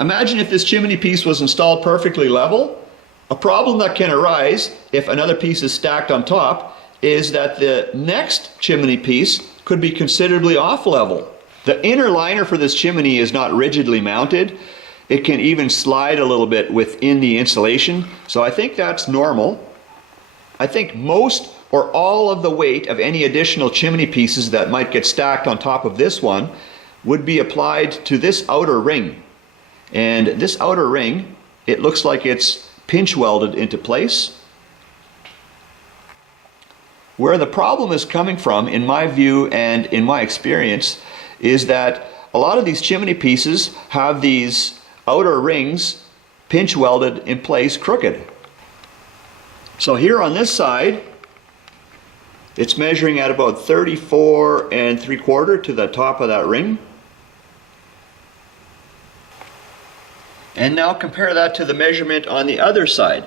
Imagine if this chimney piece was installed perfectly level. A problem that can arise if another piece is stacked on top is that the next chimney piece could be considerably off level. The inner liner for this chimney is not rigidly mounted. It can even slide a little bit within the insulation, so I think that's normal. I think most or all of the weight of any additional chimney pieces that might get stacked on top of this one would be applied to this outer ring. And this outer ring, it looks like it's pinch welded into place. Where the problem is coming from, in my view and in my experience, is that a lot of these chimney pieces have these outer rings pinch welded in place crooked. So here on this side, it's measuring at about 34 3/4 to the top of that ring. And now compare that to the measurement on the other side.